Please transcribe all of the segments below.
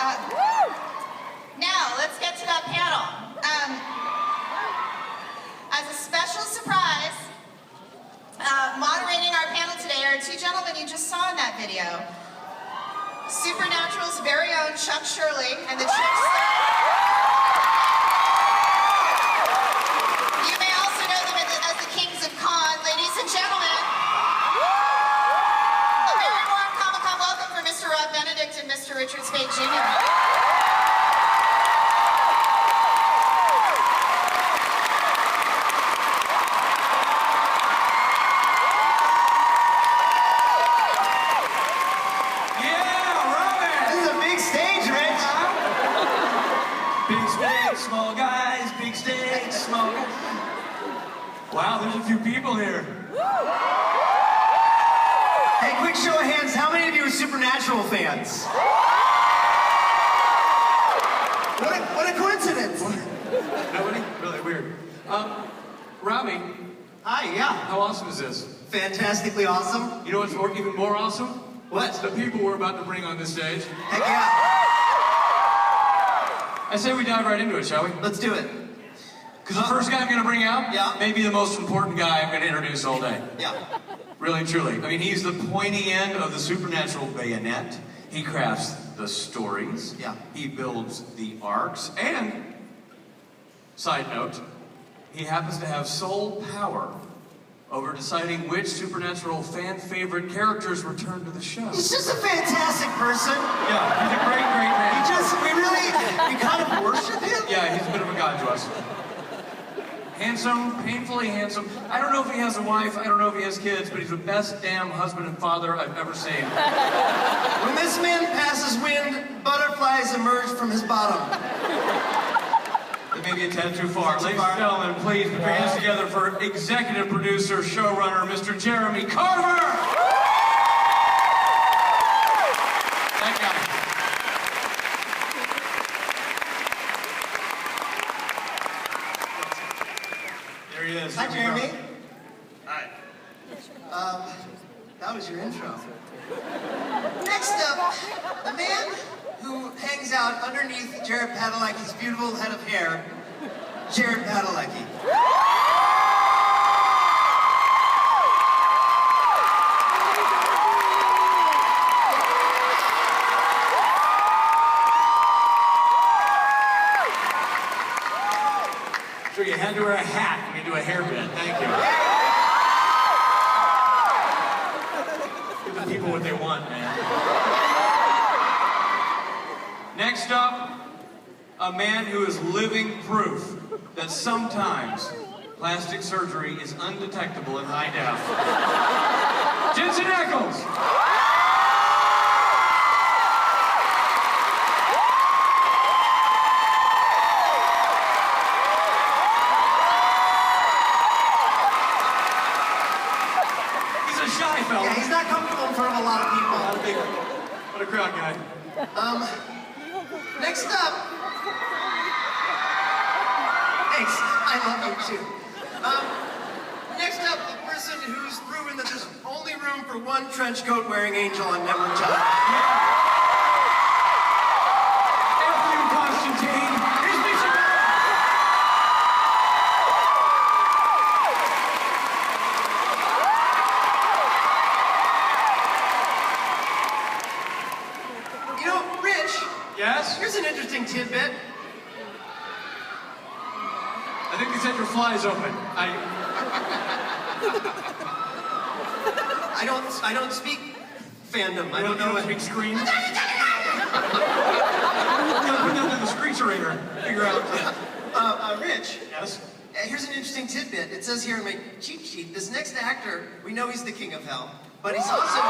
Now, let's get to that panel. As a special surprise, moderating our panel today are two gentlemen you just saw in that video. Supernatural's very own Chuck Shirley and the Chicks. You may also know them as the Kings of Con. Ladies and gentlemen, a very warm Comic-Con welcome for Mr. Rob Benedict and Mr. Richard Spade Jr. Small guys, big stage, small guys. Wow, there's a few people here. Hey, quick show of hands, how many of you are Supernatural fans? What a coincidence! Nobody? Really weird. Robbie. Hi, yeah. How awesome is this? Fantastically awesome. You know what's even more awesome? What? The people we're about to bring on this stage. Heck yeah. I say we dive right into it, shall we? Let's do it. Because the first guy I'm going to bring out, yeah, may be the most important guy I'm going to introduce all day. Yeah. Really, truly. I mean, he's the pointy end of the Supernatural bayonet. He crafts the stories. Yeah. He builds the arcs. And, side note, he happens to have sole power over deciding which Supernatural fan-favorite characters return to the show. He's just a fantastic person. Yeah, he's a great, great man. We kind of worship him. Yeah, he's a bit of a god to us. Handsome, painfully handsome. I don't know if he has a wife, I don't know if he has kids, but he's the best damn husband and father I've ever seen. When this man passes wind, butterflies emerge from his bottom. That may be a tad too far. Ladies and gentlemen, please put your hands together for executive producer, showrunner, Mr. Jeremy Carver! That guy. There he is. Hi, Jeremy. Hi. That was your intro. Next up, the man who hangs out underneath Jared Padalecki's beautiful head of hair, Jared Padalecki. Sure, you had to wear a hat when you do a hairband. Thank you. Give the people what they want, man. Next up, a man who is living proof that sometimes plastic surgery is undetectable in high def. Jensen Ackles! He's a shy fella. Yeah, he's not comfortable in front of a lot of people. What a crowd guy. Next up. Thanks, I love you too. Next up, the person who's proven that there's only room for one trench coat wearing angel on Network Television. F you, Constantine. Here's Bishop. You know, Rich. Yes? Here's an interesting tidbit. I think they said your fly's open. I don't speak fandom. I don't know what speak screen. You gotta put that in the screecherator. Figure out. Rich. Yes? Here's an interesting tidbit. It says here in my cheat sheet, this next actor, we know he's the king of hell, but he's also,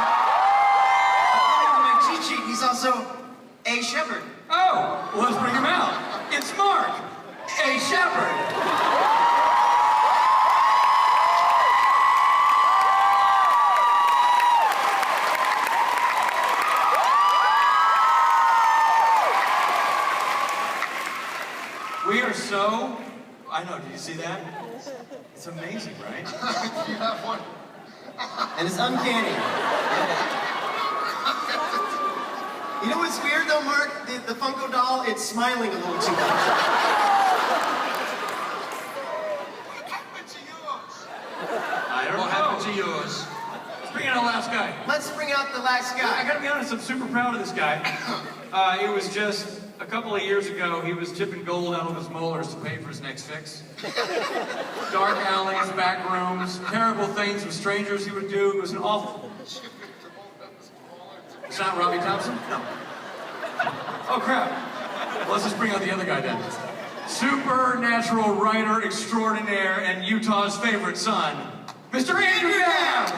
according to my cheat sheet, he's also A. Shepherd. Oh, well, let's bring him out. It's Mark A. Shepherd. We are so, I know, did you see that? It's amazing, right? You have one. And it's uncanny. You know what's weird though, Mark? The Funko doll, it's smiling a little too much. I don't know. What happened to yours? Let's bring in our last guy. Let's bring out the last I guy. gotta be honest, I'm super proud of this guy. It was just a couple of years ago, he was chipping gold out of his molars to pay for his next fix. Dark alleys, back rooms, terrible things with strangers he would do. It was an awful... It's not Robbie Thompson? No. Oh, crap. Well, let's just bring out the other guy then. Supernatural writer extraordinaire and Utah's favorite son, Mr. Andrew Dabb!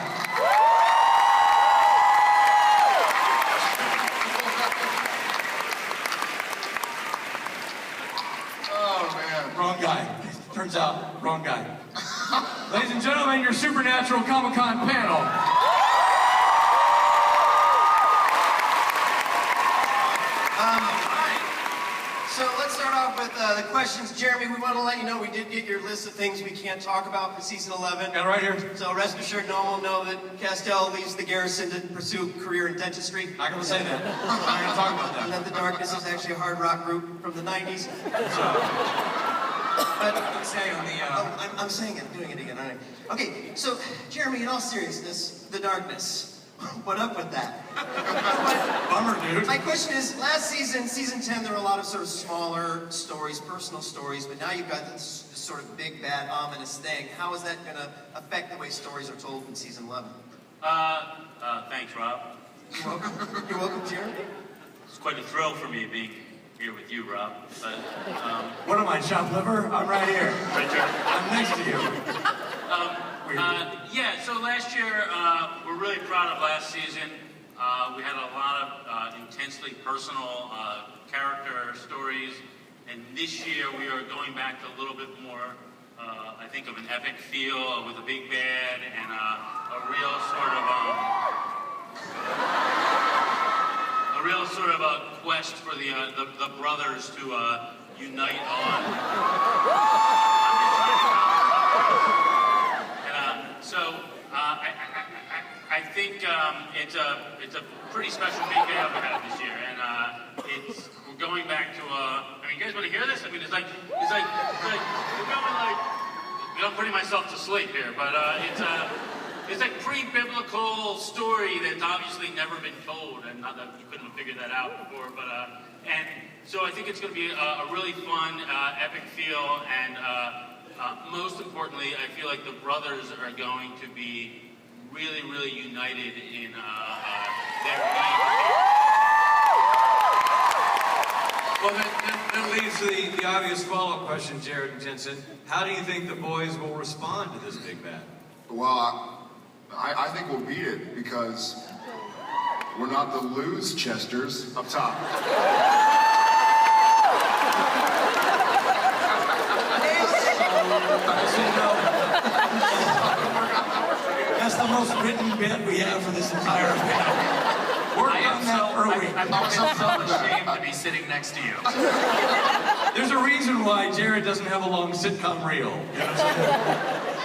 Oh, man. Wrong guy. Turns out, wrong guy. Ladies and gentlemen, your Supernatural Comic-Con panel. So let's start off with the questions. Jeremy, we want to let you know we did get your list of things we can't talk about for season 11. And right here. So rest assured, no one will know that Castell leaves the garrison to pursue a career in dentistry. Not gonna say that. Not gonna talk about And that. that the Darkness is actually a hard rock group from the 90s. But let's say on the, I'm saying it, doing it again, aren't I? Okay, so Jeremy, in all seriousness, the Darkness. What up with that? bummer, dude. My question is, last season, season 10, there were a lot of sort of smaller stories, personal stories, but now you've got this sort of big, bad, ominous thing. How is that going to affect the way stories are told in season 11? Thanks, Rob. You're welcome. You're welcome, Jeremy. It's quite a thrill for me being here with you, Rob. But, What am I, chopped liver? I'm right here. Richard. I'm next to you. Yeah, so last year, we're really proud of last season. We had a lot of intensely personal character stories. And this year, we are going back to a little bit more, I think, of an epic feel with a big bad and a real sort of a quest for the brothers to unite on. I think it's a pretty special big day we have this year, and we're going back to I mean, you guys want to hear this? I mean, it's like we're going like I'm putting myself to sleep here, but it's a pre-biblical story that's obviously never been told, and not that you couldn't have figured that out before, but and so I think it's going to be a really fun, epic feel, and most importantly, I feel like the brothers are going to be really, really united in their need. Well, that leads to the obvious follow-up question, Jared and Jensen. How do you think the boys will respond to this big bad? Well, I think we'll beat it because we're not the lose Chesters up top. That's the most written bit we have for this entire panel. I'm so ashamed to be sitting next to you. There's a reason why Jared doesn't have a long sitcom reel. You know what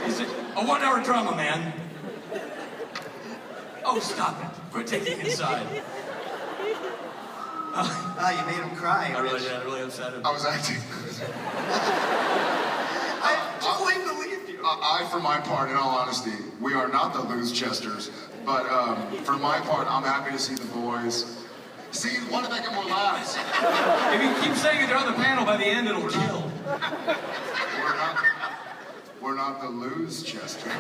I'm saying? He's a 1 hour drama, man. Oh, stop it. Quit taking his side. You made him cry. I really upset him. I was acting. I fully believed you. I, for my part, in all honesty, we are not the lose Chesters, but for my part, I'm happy to see the boys. See, why did I get more laughs? If you keep saying it, they're on the panel, by the end it'll kill. We're not the lose Chester.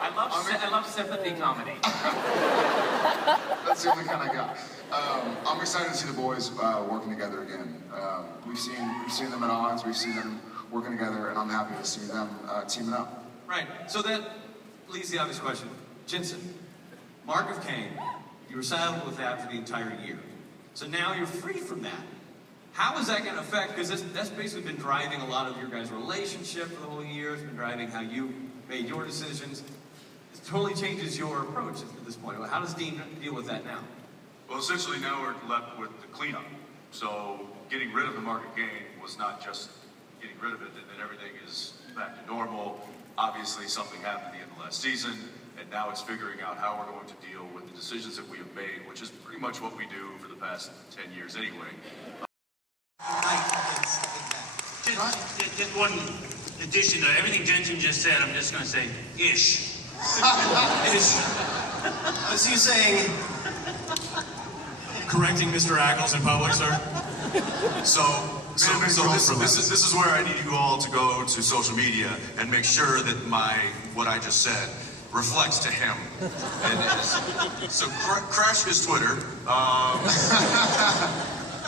I love sympathy comedy. That's the only kind I got. I'm excited to see the boys working together again. We've seen them at odds, we've seen them working together, and I'm happy to see them teaming up. Right, so that leaves the obvious question. Jensen, Mark of Cain, you were saddled with that for the entire year. So now you're free from that. How is that going to affect, because that's basically been driving a lot of your guys' relationship for the whole year, it's been driving how you made your decisions. It totally changes your approach at this point. How does Dean deal with that now? Well, essentially now we're left with the cleanup. So getting rid of the Mark of Cain was not just getting rid of it, and then everything is back to normal. Obviously something happened at the end of last season, and And now it's figuring out how we're going to deal with the decisions that we have made, which is pretty much what we do for the past 10 years anyway. Just one addition to everything Jensen just said. I'm just going to say, ish. So you're saying, Correcting Mr. Ackles in public, sir? So this is where I need you all to go to social media and make sure that what I just said reflects to him. So crash his Twitter.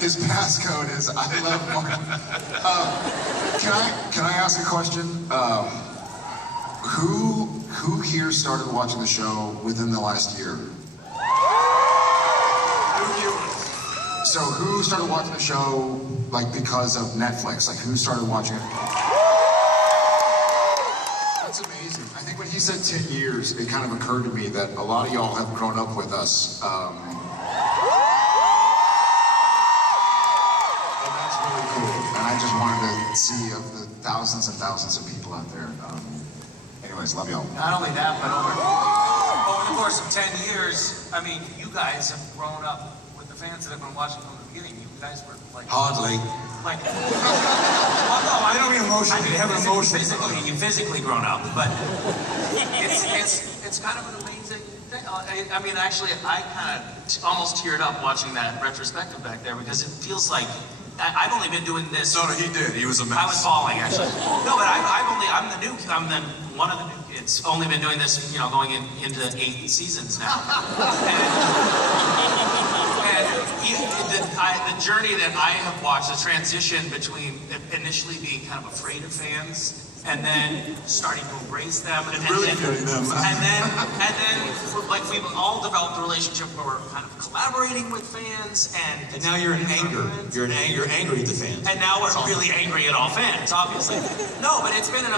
His passcode is I love Martin. Can I ask a question? Who here started watching the show within the last year? So who started watching the show like because of Netflix? Like who started watching it? That's amazing. I think when he said 10 years, it kind of occurred to me that a lot of y'all have grown up with us. And that's really cool. And I just wanted to see of the thousands and thousands of people out there. Anyways, love y'all. Not only that, but over the course of 10 years, I mean, you guys have grown up with the fans that have been watching from the beginning. You guys were like... Hardly. Like... Well, no, I don't mean emotionally. I have emotion. You've physically grown up, but it's kind of an amazing thing. I mean, actually, I kind of almost teared up watching that retrospective back there because it feels like I've only been doing this. No, he did. He was a mess. I was falling, actually. No, but I'm one of the new kids. Only been doing this, you know, going into 8 seasons now. The journey that I have watched, the transition between initially being kind of afraid of fans and then starting to embrace them, and then like we've all developed a relationship where we're kind of collaborating with fans, And now you're in anger. You're angry at the fans. and now we're really angry at all fans, obviously. No, but it's been an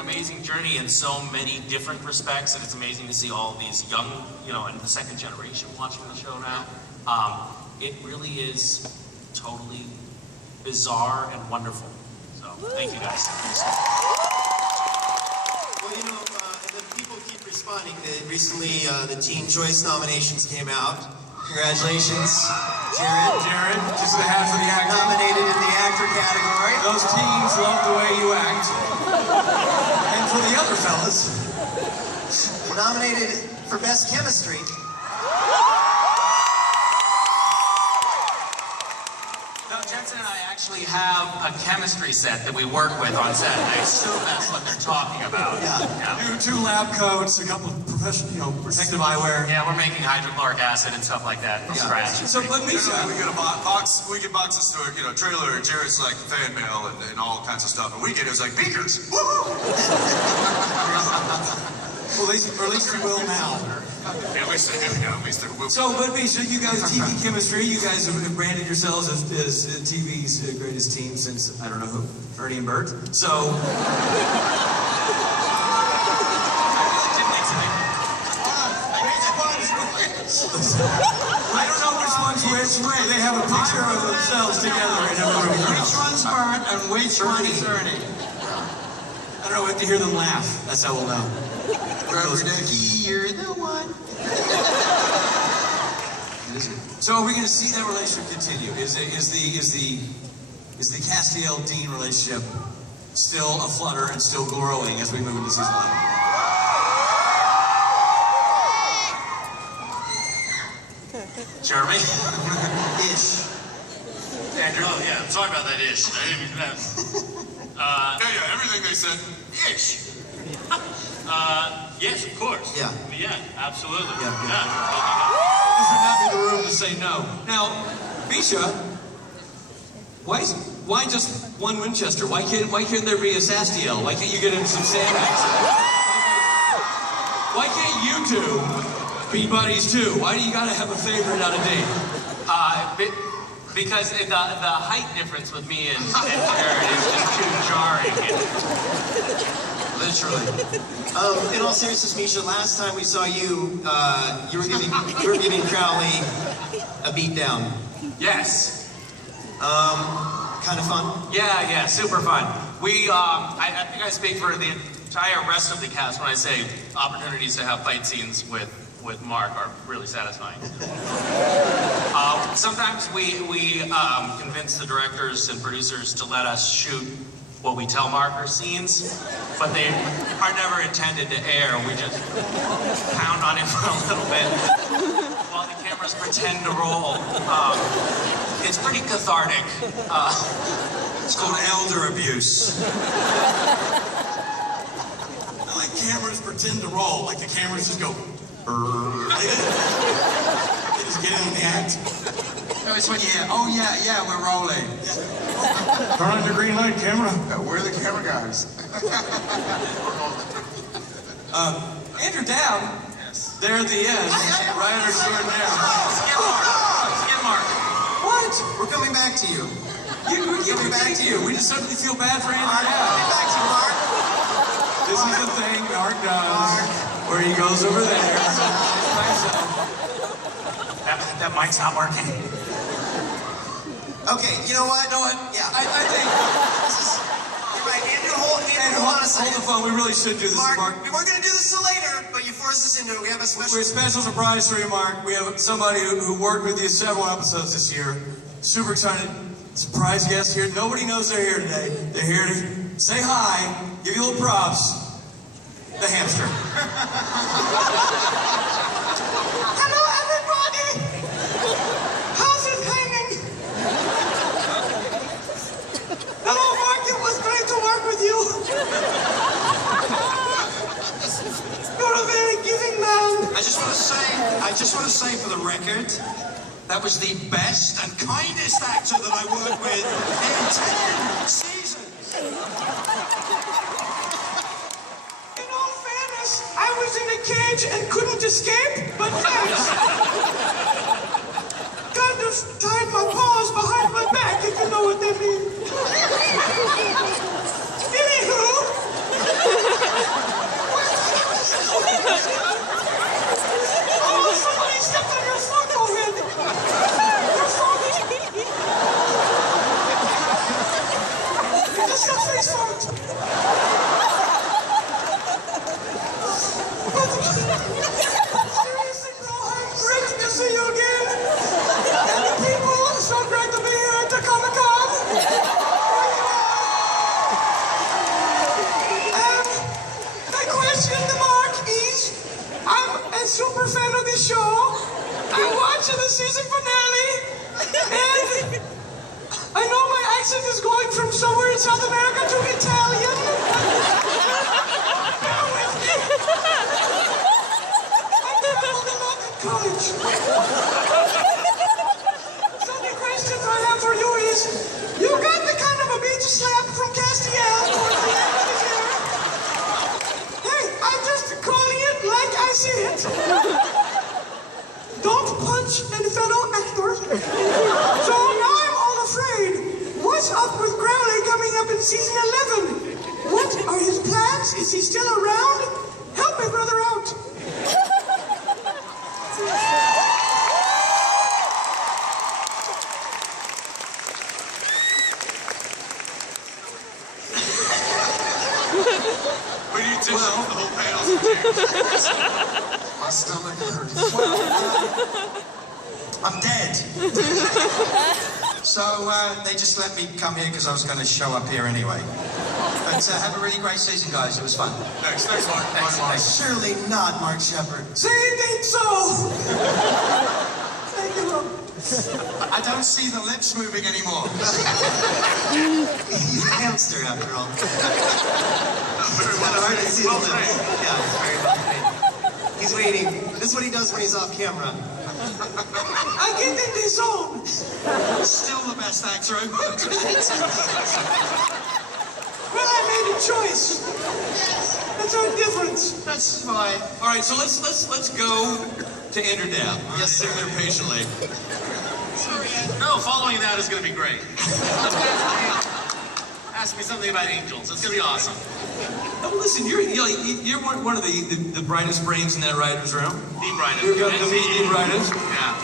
amazing journey in so many different respects, and it's amazing to see all of these young, you know, and the second generation watching the show now. It really is totally bizarre and wonderful. So, thank you guys. well, you know, the people keep responding. Recently, the Teen Choice nominations came out. Congratulations, Jared. Jared, just the half of the acting. Nominated in the actor category. Those teens love the way you act. And for the other fellas, Nominated for Best Chemistry. No, Jensen and I actually have a chemistry set that we work with on set. I assume that's what they're talking about. Yeah. two lab coats, a couple of professional, you know, protective eyewear. Yeah, we're making hydrochloric acid and stuff like that from scratch. So let me We get a box. We get boxes to a trailer, and Jared's like fan mail and all kinds of stuff, and we get it was like beakers. Woo! Well, at least you will now. Yeah, at least there will. So, but Misha, you guys, TV chemistry, you guys have branded yourselves as TV's greatest team since, I don't know who, Ernie and Bert. So, I don't know which one's which. They have a picture of themselves together in a movie. Which one's Bert and which one is Ernie? I don't know, we have to hear them laugh. That's how we'll know. Rubber ducky, you're the one. So are we going to see that relationship continue? Is the Castiel Dean relationship still aflutter and still growing as we move into season 11? Jeremy? Ish. Andrew? Oh, yeah, I'm sorry about that ish. I didn't mean that. Yeah, everything they said, ish. Yes, of course. Yeah. Yeah, absolutely. Yeah. This would not be the room to say no. Now, Misha, why just one Winchester? Why can't there be a Sastiel? Why can't you get him some Sandmax? Why can't you two be buddies too? Why do you gotta have a favorite out of date? Because the height difference with me and Jared is just too jarring. Literally. In all seriousness, Misha, last time we saw you, you were giving Crowley a beatdown. Yes. Kind of fun. Yeah, super fun. We, I think I speak for the entire rest of the cast, when I say opportunities to have fight scenes with Mark, are really satisfying. Sometimes we convince the directors and producers to let us shoot what we tell Mark are scenes, but they are never intended to air. We just pound on him for a little bit while the cameras pretend to roll. It's pretty cathartic. It's called elder abuse. Like cameras pretend to roll, like the cameras just go. They just get in the act. No, it's when you hear, oh yeah, we're rolling. Turn on the green light, camera. Where are the camera guys? Andrew Down, there at the end, right under short now. Skid Mark. What? We're coming back to you. We're coming back to you. We just suddenly feel bad for Andrew Down. Coming back to you, Mark. This is the thing Mark does, where he goes over there. That mic's not working. Okay, you know what? Yeah. I think This is, you're right, Andrew, hold on a second. hold the phone. We really should do this, Mark. We weren't going to do this till later, but you forced us into it. We have a special... We're a special surprise for you, Mark. We have somebody who worked with you several episodes this year. Super excited. Surprise guest here. Nobody knows they're here today. They're here to say hi, give you a little props. The hamster. Hello, everybody! How's it hanging? Hello, Mark. It was great to work with you. You're a very giving man. I just want to say for the record, that was the best and kindest actor that I worked with in 10 seasons. In all fairness, I was in a cage and couldn't escape, but thanks. Kind of tied my paws behind my back, if you know what that means. Anywho. Oh, somebody stepped on your photo head. Your photo. Just your face fart. Seriously, bro, I'm great to see you again. And the people, so great to be here at the Comic-Con. My question to Mark is, I'm a super fan of this show. I'm watching the season finale, and I know my accent is going from somewhere in South America to Italian. Bear with me. I traveled a lot in college. So the questions I have for you is, you got the kind of a beach slap from Castiel towards the end of the year. Hey, I'm just calling it like I see it. Don't punch a fellow actor. So now I'm all afraid. What's up with Crowley coming up in season 11? What are his plans? Is he still around? Help my brother out. We need to show the whole panel. My stomach hurts. I'm dead. So they just let me come here because I was going to show up here anyway. But have a really great season, guys. It was fun. Thanks, Mark. Thanks, Mark. Surely not, Mark Shepard. Say you think so. Thank you, Rob. I don't see the lips moving anymore. He's a hamster, after all. Very well Hard to see the well lips. trained. Yeah, he's very well trained. He's waiting. This is what he does when he's off camera. I get in the zone. Still the best actor I've worked with. Well, I made a choice. That's our difference. That's why. All right, so let's go to Andrew Down. Yes, sir. Sit there patiently. No, following that is going to be great. Ask me something about angels. It's going to be awesome. Oh, listen, you're one of the brightest brains in that writer's room. The brightest. You're the brightest. Yeah.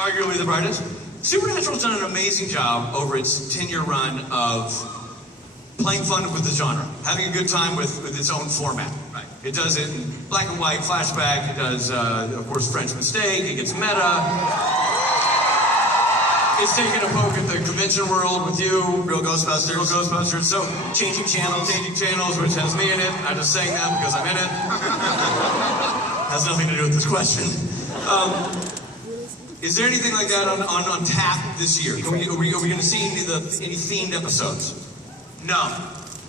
Arguably the brightest. Supernatural's done an amazing job over its 10-year run of playing fun with the genre, having a good time with its own format. Right. It does it in black and white, flashback. It does, of course, French Mistake. It gets meta. It's taking a poke at the convention world with you. Real Ghostbusters. Real Ghostbusters. So, Changing channels. Changing Channels, which has me in it. I'm just saying that because I'm in it. Has nothing to do with this question. Is there anything like that on tap this year? Are we going to see any themed episodes? No.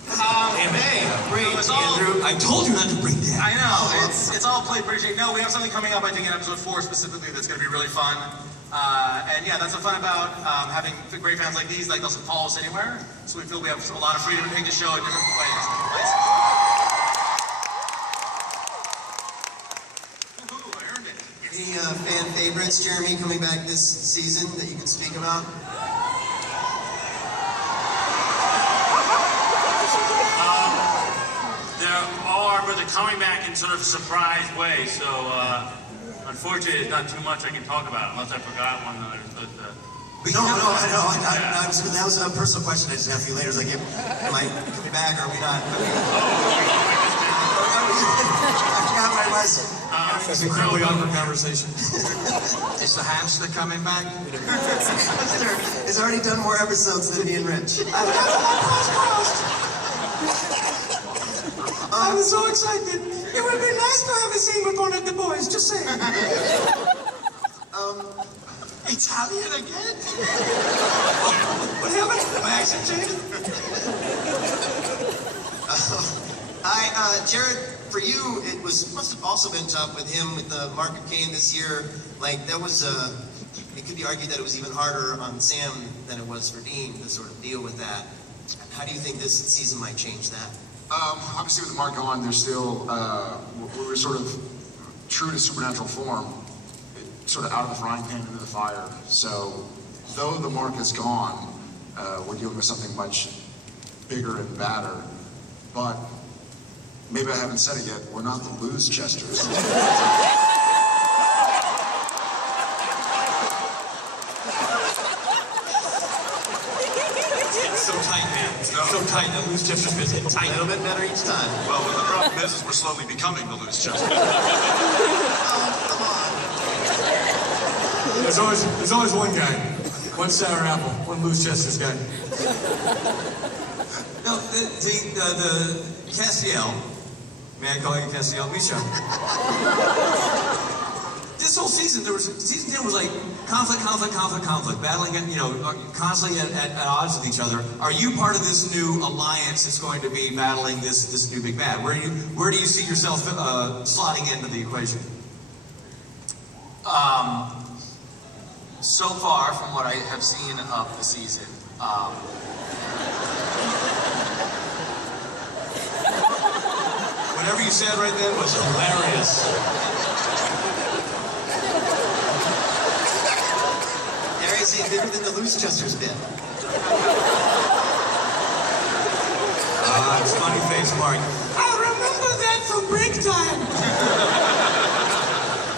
Hey, great, It's all- Andrew. I told you not to bring that. I know, it's all played pretty safe. No, we have something coming up, I think, in episode 4 specifically that's going to be really fun. And yeah, that's the fun about having great fans like these, like they'll follow us anywhere. So we feel we have a lot of freedom to take the show in different ways. Ooh, I earned it. Any fan favorites, Jeremy, coming back this season that you can speak about? There are, but they're coming back in sort of a surprise way. So unfortunately, there's not too much I can talk about unless I forgot one that I was supposed to. No, that was a personal question I just have for you later. It's like, am I coming back or are we not? I forgot what it was. It's an incredibly awkward conversation. Is the hamster coming back? Has already done more episodes than me and Rich. I was so excited. It would be nice to have a scene with one of the boys, just saying. Italian again? What happened? My accent changed? Jared, for you, it must have also been tough with him, with the Mark of Cain this year. Like, that was, it could be argued that it was even harder on Sam than it was for Dean to sort of deal with that. How do you think this season might change that? Obviously, with Mark gone, there's still we're sort of true to supernatural form, sort of out of the frying pan into the fire. So, though the Mark is gone, we're dealing with something much bigger and badder. But maybe I haven't said it yet. We're not the Lose Chesters. So tight, man. So tight. That loose Chester's bits get A tight. little bit better each time. Well, the problem is we're slowly becoming the loose chest. There's always one guy. One sour apple. One loose Chester's guy. No, the Castiel. May I call you Castiel? Misha. This whole season, season 10 was like conflict, battling, constantly at odds with each other. Are you part of this new alliance that's going to be battling this new big bad? Where do you see yourself slotting into the equation? So far, from what I have seen of the season, Whatever you said right then was hilarious. Dare I say bigger than the Loose Chester's bit? It's funny face, Mark. I remember that from break time.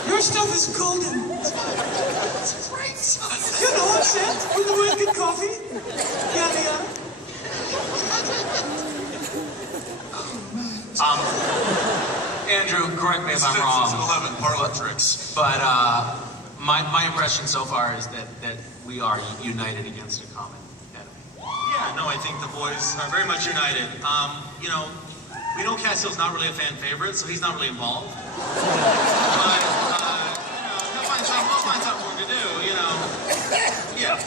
Your stuff is golden. It's great, son. You know what's it? With the wicked coffee? Yada yada. Andrew, correct me if I'm It's wrong. 11 parlor tricks. But my impression so far is that we are united against a common enemy. Yeah, no, I think the boys are very much united. We know Castiel's not really a fan favorite, so he's not really involved. But, we'll find something more to do, Yeah.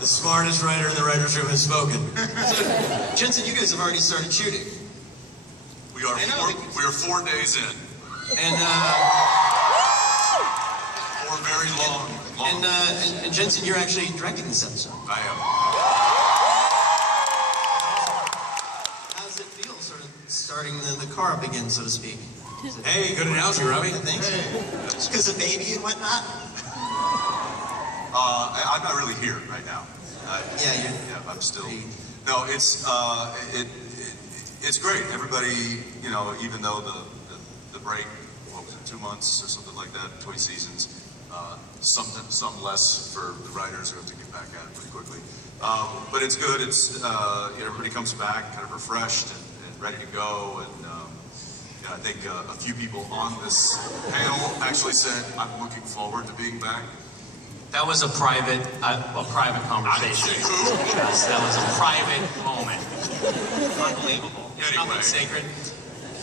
The smartest writer in the writer's room has spoken. So, Jensen, you guys have already started shooting. We are 4 days in. And, 4 very long. and Jensen, you're actually directing this episode. I am. How does it feel, sort of starting the car up again, so to speak? Hey, good analogy, Robbie. Thanks. Just because of baby and whatnot? I'm not really here right now. Yeah, I'm still. No, it's great. Everybody, even though the break, what was it, 2 months or something like that, between seasons, some less for the writers who have to get back at it pretty quickly. But it's good. It's everybody comes back kind of refreshed and ready to go. And I think a few people on this panel actually said, "I'm looking forward to being back." That was a private conversation. Yes, that was a private moment. Unbelievable. It's nothing sacred.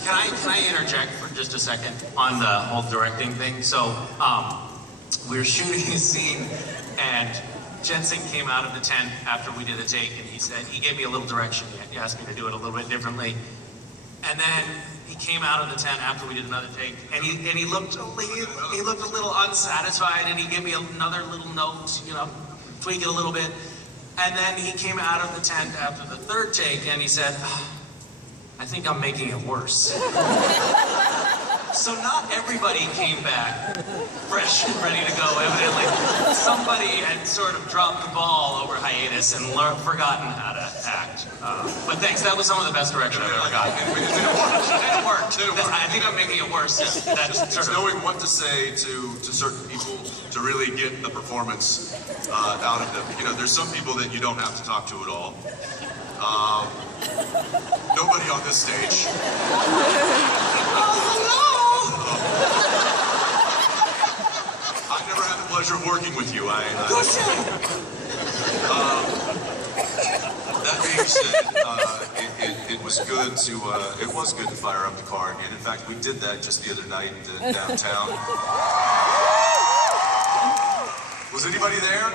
Can I interject for just a second on the whole directing thing? So, we were shooting a scene, and Jensen came out of the tent after we did the take, and he gave me a little direction. He asked me to do it a little bit differently. And then he came out of the tent after we did another take, and he looked a little unsatisfied, and he gave me another little note, tweak it a little bit. And then he came out of the tent after the third take, and he said, "I think I'm making it worse." So not everybody came back fresh and ready to go, evidently. Somebody had sort of dropped the ball over hiatus and forgotten how to act. But thanks, that was some of the best direction I've ever gotten. It worked. I think I'm making it worse. Just knowing what to say to certain people to really get the performance out of them. There's some people that you don't have to talk to at all. Nobody on this stage. I've never had the pleasure of working with you. That being said, it was good to fire up the car again. In fact, we did that just the other night downtown. Was anybody there?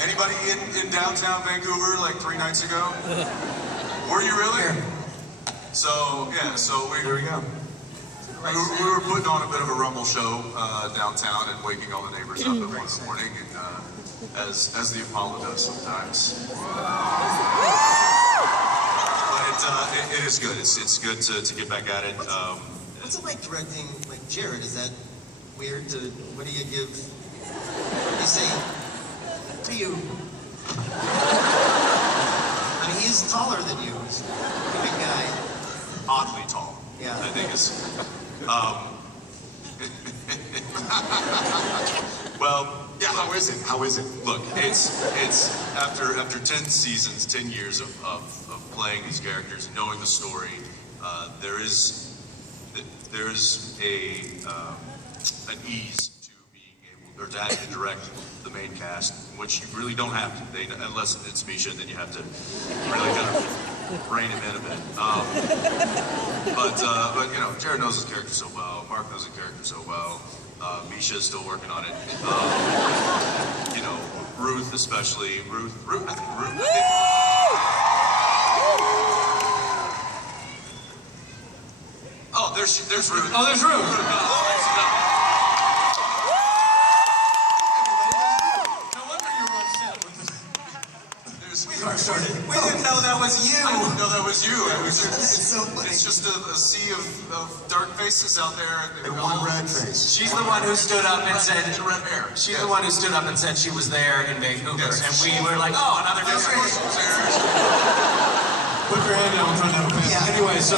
Anybody in downtown Vancouver like 3 nights ago? Were you really? So there we go. We were putting on a bit of a rumble show downtown and waking all the neighbors up at 1 in the morning, and as the Apollo does sometimes. But it is good. It's good to get back at it. What's it like directing like Jared? Is that weird? What do you give? What do you say? What do you? I mean, he's taller than you. He's a big guy. Oddly tall. Yeah. I think it's. Well, yeah. How is it? Look, it's after 10 seasons, 10 years of playing these characters, knowing the story. There's an ease to being able, or to having to direct the main cast, which you really don't have to. Unless it's Misha, then you have to really kind of rein him in a bit. But Jared knows his character so well. Mark knows his character so well. Misha's still working on it. Ruth especially. Ruth. Oh, there's Ruth. Oh, there's Ruth. No wonder you were upset with We didn't know that was you. I didn't know that was you. It's so funny. It's just a sea of dark faces out there. And one red face. She's the one who stood up and said, And red hair. she's the one who stood up and said she was there in Vancouver. And we were like, oh, another good face. Put your hand down in front of him. Yeah. Anyway, so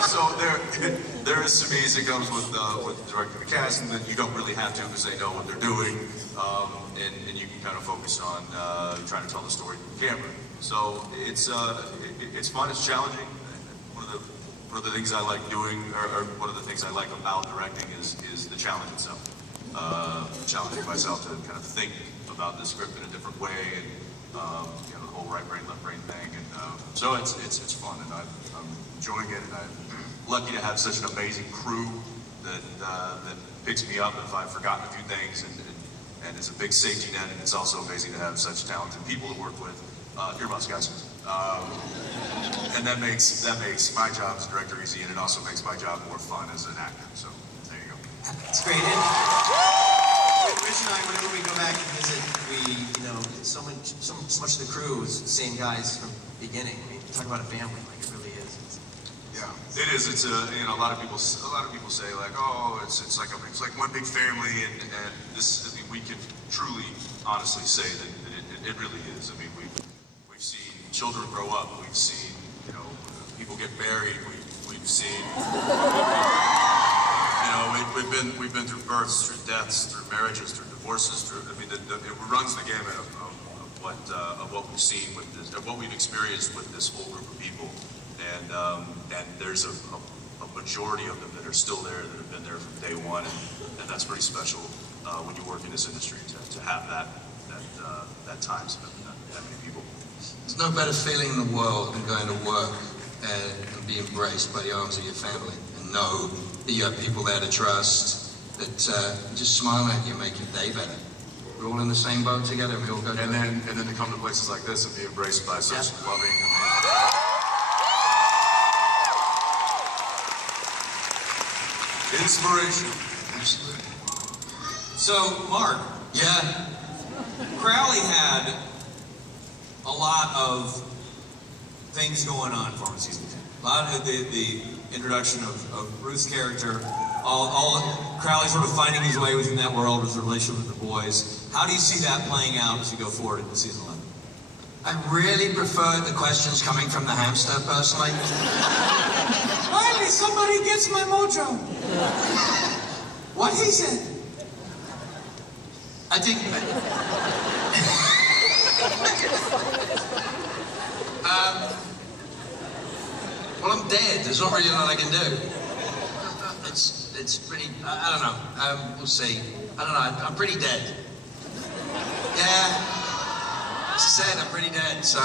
so there is some ease that comes with directing the cast, and that you don't really have to because they know what they're doing, and you can kind of focus on trying to tell the story through the camera. So it's fun, it's challenging. One of the things I like doing, or one of the things I like about directing is the challenge itself. Challenging myself to kind of think about the script in a different way, and the whole right brain, left brain thing, and so it's fun, and I'm enjoying it, and I'm lucky to have such an amazing crew that picks me up if I've forgotten a few things, and it's a big safety net, and it's also amazing to have such talented people to work with. Earmuffs, guys. And that makes my job as a director easy, and it also makes my job more fun as an actor. So there you go. It's great. And Rich and I, whenever we go back and visit, so much of the crew is the same guys from the beginning. I mean, talk about a family, like it really is. Yeah, it is. It's a lot of people say like, oh, it's like one big family, and this. I mean, we can truly, honestly say that it really is. I mean, we've seen children grow up. We've seen people get married. We've seen we've been through births, through deaths, through marriages, through divorces. Through, I mean, it runs the gamut of what we've seen with this, of what we've experienced with this whole group of people, and there's a majority of them that are still there, that have been there from day one, and that's pretty special when you work in this industry to have that time spent with that many people. There's no better feeling in the world than going to work and be embraced by the arms of your family and know that you have people there to trust, that just smile at you, make your day better. We're all in the same boat together, and we all go together. And then to come to places like this and be embraced by such loving, inspiration. Absolutely. So, Mark, Yeah. Crowley had a lot of things going on for him in season 10. A lot of the introduction of Ruth's character, all Crowley sort of finding his way within that world, his relationship with the boys. How do you see that playing out as you go forward into season 11? I really prefer the questions coming from the hamster, personally. Finally, somebody gets my mojo. What he said. I think... well, I'm dead. There's not really a lot I can do. It's pretty... I don't know. We'll see. I don't know. I'm pretty dead. Yeah. As I said, I'm pretty dead, so...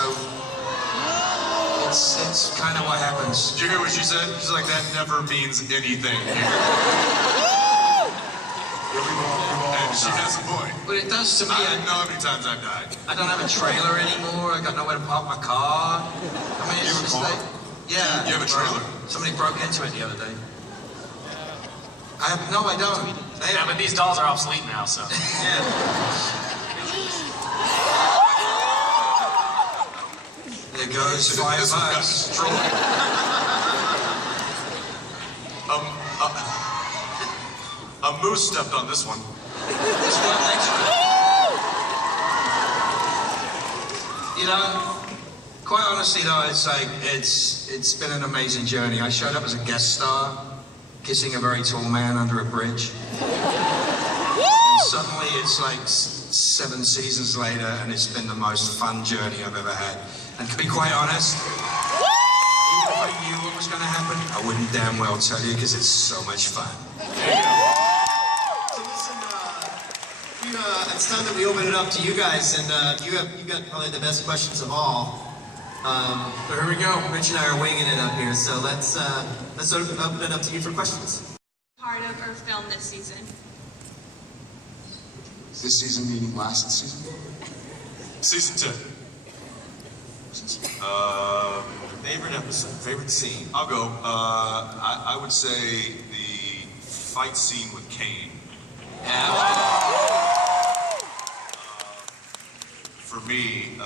It's kind of what happens. Did you hear what she said? She's like, that never means anything. And she has a point. But it does to me. I don't know how many times I've died. I don't have a trailer anymore. I got nowhere to park my car. I mean, it's You have a just car? like... Yeah. You have a trailer? Somebody broke into it the other day. No, I don't. Yeah, but these dolls are obsolete now, so. Yeah. There goes $5. A moose stepped on this one. It's one extra. You know, quite honestly though, it's like, it's been an amazing journey. I showed up as a guest star, kissing a very tall man under a bridge. And suddenly it's like 7 seasons later, and it's been the most fun journey I've ever had. And to be quite honest, even if I knew what was going to happen, I wouldn't damn well tell you because it's so much fun. So listen, it's time that we open it up to you guys, and you got probably the best questions of all. So here we go. Rich and I are winging it up here, so let's sort of open it up to you for questions. Part of or film this season? This season meaning last season? Season 10. Favorite episode, favorite scene. I'll go. I would say the fight scene with Kane. For me,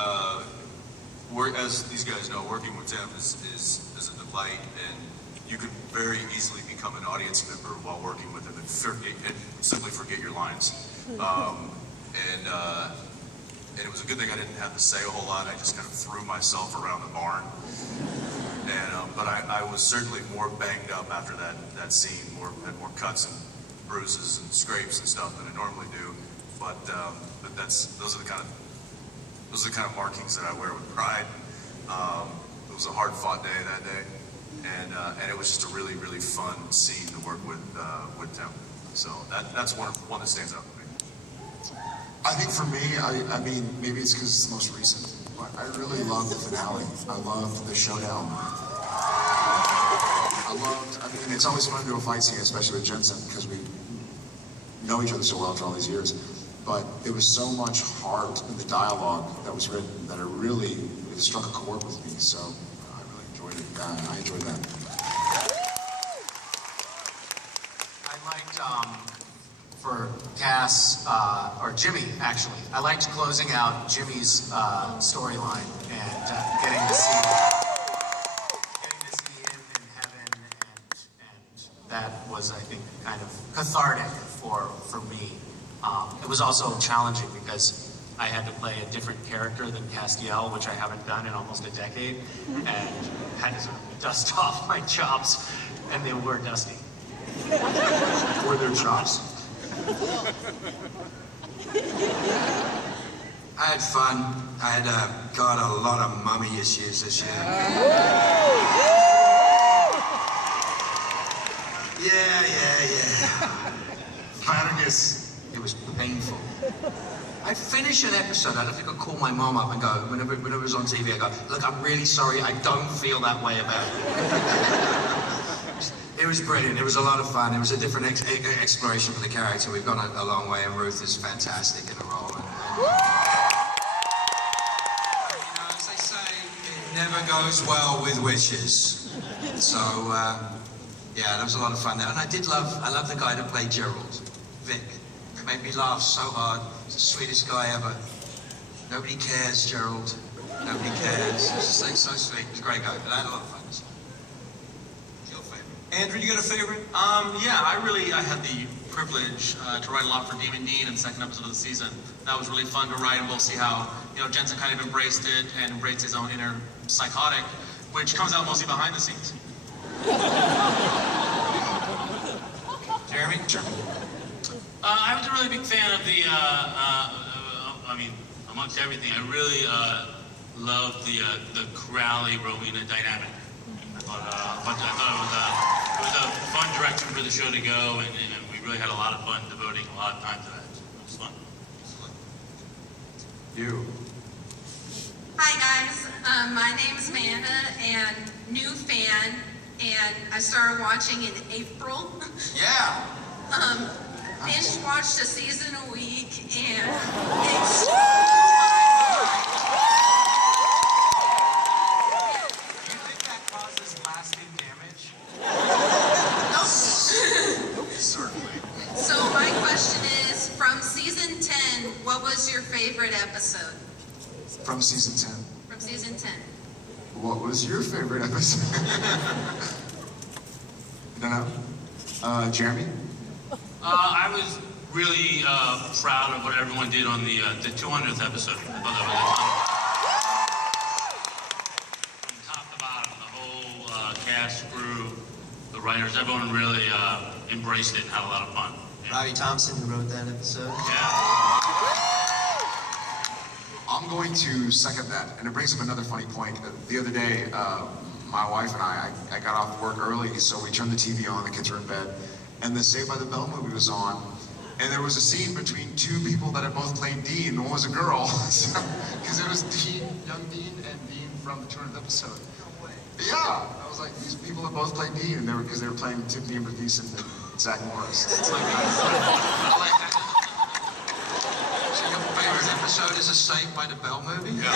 as these guys know, working with Tim is a delight, and you could very easily become an audience member while working with him and simply forget your lines. And it was a good thing I didn't have to say a whole lot. I just kind of threw myself around the barn. And but I was certainly more banged up after that scene, had more cuts and bruises and scrapes and stuff than I normally do. But those are the kind of markings that I wear with pride. It was a hard-fought day that day, and it was just a really, really fun scene to work with Tim. So that's one that stands out to me. I think for me, I mean, maybe it's because it's the most recent, but I really loved the finale. I loved the showdown. I mean, it's always fun to do a fight scene, especially with Jensen, because we know each other so well after all these years. But there was so much heart in the dialogue that was written that it struck a chord with me. So I really enjoyed it. I enjoyed that. I liked, for Cass, or Jimmy, actually. I liked closing out Jimmy's storyline and getting to see him in heaven, and that was, I think, kind of cathartic for me. It was also challenging because I had to play a different character than Castiel, which I haven't done in almost a decade, and had to sort of dust off my chops, and they were dusty. Were there chops? I had fun. I had got a lot of mummy issues this year. Yeah. Fairness. It was painful. I'd finish an episode, I'd have to call my mom up and go, whenever it was on TV, I go, look, I'm really sorry, I don't feel that way about it. It was brilliant, it was a lot of fun, it was a different exploration for the character. We've gone a long way, and Ruth is fantastic in the role. And, you know, as they say, it never goes well with wishes. So, yeah, that was a lot of fun there. And I love the guy that played Gerald, Vic. It made me laugh so hard. He's the sweetest guy ever. Nobody cares, Gerald. Nobody cares. It was just like so sweet. He was a great guy, but I had a lot of fun. What's your favorite? Andrew, you got a favorite? Yeah, I had the privilege to write a lot for Demon Dean in the second episode of the season. That was really fun to write, and we'll see how, you know, Jensen kind of embraced it and embraced his own inner psychotic, which comes out mostly behind the scenes. Jeremy? I was a really big fan of the, I mean, amongst everything, I really loved the Crowley-Rowena dynamic. I thought it was a fun direction for the show to go, and we really had a lot of fun devoting a lot of time to that. It was fun. You. Hi guys, my name is Amanda, and new fan, and I started watching in April. Yeah. Binge watched a season a week, and You think that causes lasting damage? Certainly. so my question is, from season 10, what was your favorite episode? From season 10. From season 10. What was your favorite episode? I don't know. Jeremy? I was really proud of what everyone did on the 200th episode. I thought that was from top to bottom, the whole cast, crew, the writers, everyone really embraced it and had a lot of fun. Yeah. Robbie Thompson, who wrote that episode. Yeah. I'm going to second that, and it brings up another funny point. The other day, my wife and I got off work early, so we turned the TV on, the kids were in bed, and the Saved by the Bell movie was on, and there was a scene between two people that had both played Dean. One was a girl, because it was Dean, young Dean, and Dean from the 200th episode. Yeah, I was like, these people have both played Dean, and because they were playing Tiffany Amber Thiessen and Zach Morris. That's like I like that. So your favorite episode is a Saved by the Bell movie? Yeah.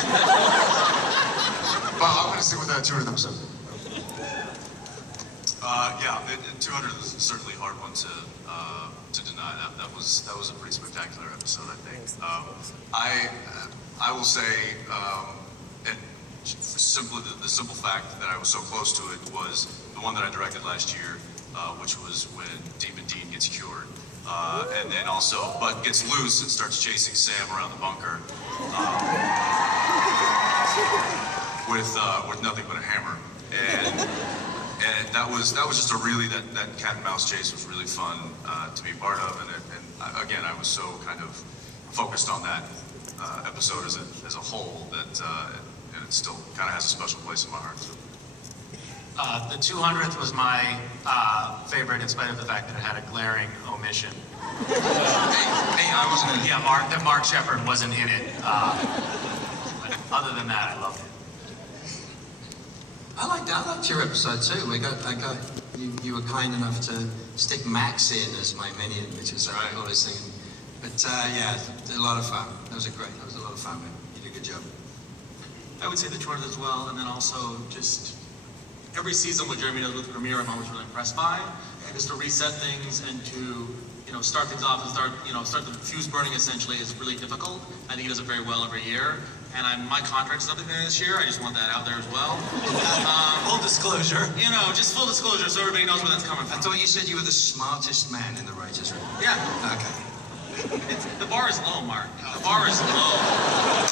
But I'm going to stick with that 200th episode. Yeah, 200 is certainly a hard one to deny. That was a pretty spectacular episode, I think. I will say, and simply the simple fact that I was so close to it was the one that I directed last year, which was when Demon Dean gets cured. And then also Bud gets loose and starts chasing Sam around the bunker with nothing but a hammer. And that was just a really, that cat and mouse chase was really fun to be part of. And again, I was so kind of focused on that episode as a whole that and it still kind of has a special place in my heart. So. The 200th was my favorite, in spite of the fact that it had a glaring omission. Hey, I wasn't in it. Yeah, Mark Shepard wasn't in it. But other than that, I loved it. I liked your episode too. You were kind enough to stick Max in as my minion, which is right. I always thinking. But yeah, a lot of fun. That was a lot of fun, man. You did a good job. I would say the 200th as well, and then also just every season what Jeremy does with the premiere, I'm always really impressed by. And just to reset things and to, you know, start things off and start the fuse burning essentially is really difficult. I think he does it very well every year. And my contract's up this year. I just want that out there as well. Full disclosure. You know, just full disclosure so everybody knows where that's coming from. I thought you said you were the smartest man in the writers' room. Yeah. Okay. The bar is low, Mark. The bar is low.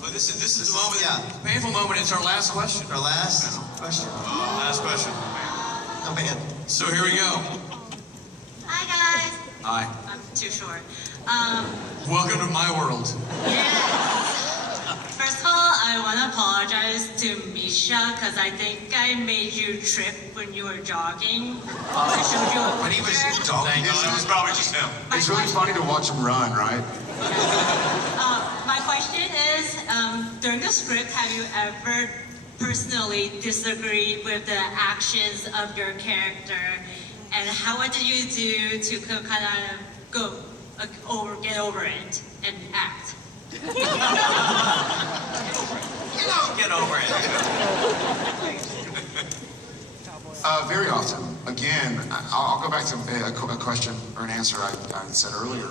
But this is the moment, yeah. painful moment. It's our last question. Our last question. Last question. Oh man. So here we go. Hi guys. Hi. I'm too short. Welcome to my world. First of all, I want to apologize to Misha because I think I made you trip when you were jogging. I showed you a When he was picture. talking, it was probably just him. It's really funny to watch him run, right? My question is, during the script, have you ever personally disagreed with the actions of your character? And what did you do to kind of get over it and act? Get over it. Very often. Again, I'll go back to a question or an answer I said earlier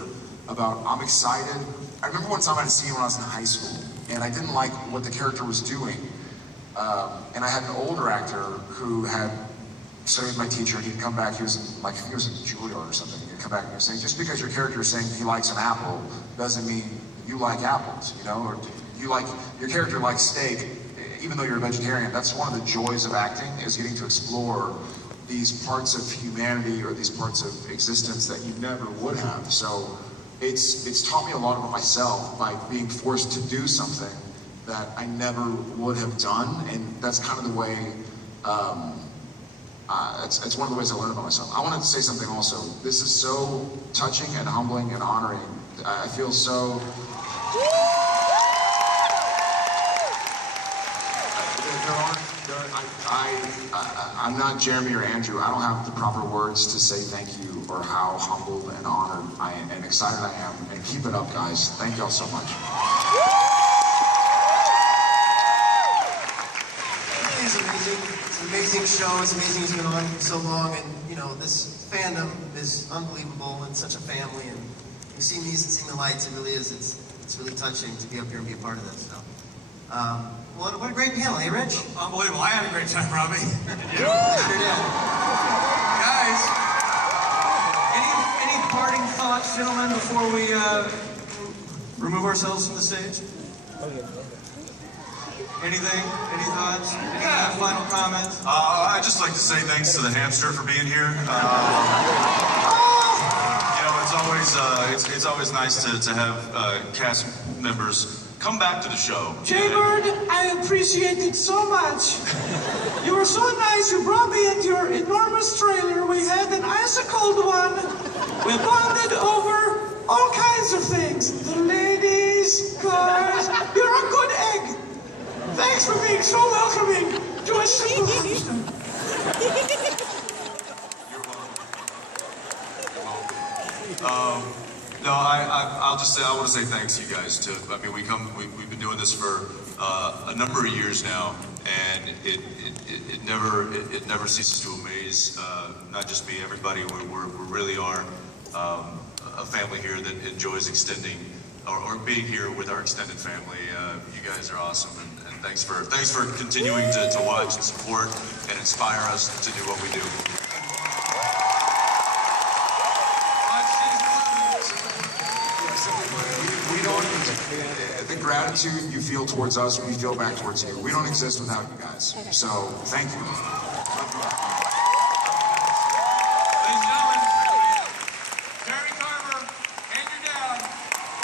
about I'm excited. I remember one time I had seen when I was in high school, and I didn't like what the character was doing. And I had an older actor who had studied with my teacher, and he'd come back, he was in Juilliard or something, he'd come back and he was saying, just because your character is saying he likes an apple doesn't mean you like apples, you know, or your character likes steak, even though you're a vegetarian. That's one of the joys of acting, is getting to explore these parts of humanity or these parts of existence that you never would have. So it's taught me a lot about myself by being forced to do something that I never would have done, and that's kind of the way, it's one of the ways I learned about myself. I wanted to say something also. This is so touching and humbling and honoring. I feel so... I'm not Jeremy or Andrew. I don't have the proper words to say thank you or how humbled and honored and excited I am. And keep it up, guys. Thank y'all so much. It's amazing. It's an amazing show. It's amazing it's been on for so long, and you know this fandom is unbelievable and such a family. And you've seen these and seen the lights. It really is. It's really touching to be up here and be a part of this. So, what a great panel, hey Rich? Unbelievable. I had a great time, Robbie. Sure did. Guys, any parting thoughts, gentlemen, before we remove ourselves from the stage? Anything? Any thoughts? Any final comments? I'd just like to say thanks to the hamster for being here. You know, it's always nice to have cast members come back to the show. Jaybird, I appreciate it so much. You were so nice. You brought me into your enormous trailer. We had an ice-cold one. We bonded over all kinds of things. The ladies, cars. You're a good egg. Thanks for being so welcoming to a simple hamster. No, I'll just say, I want to say thanks to you guys too. I mean, we've been doing this for a number of years now, and it never ceases to amaze not just me, everybody. We really are a family here that enjoys extending or being here with our extended family. You guys are awesome, and thanks for continuing to watch and support and inspire us to do what we do. The gratitude you feel towards us, we feel back towards you. We don't exist without you guys. So, thank you. Ladies and gentlemen, Jeremy Carver, Andrew Dowd,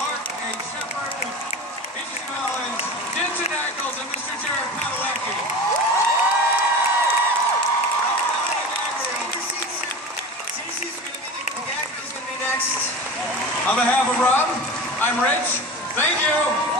Mark A. Shepard, Misha Collins, Jensen Ackles, and Mr. Jared Padalecki. Stacey's going to be next. On behalf of Rob, I'm Rich. Thank you.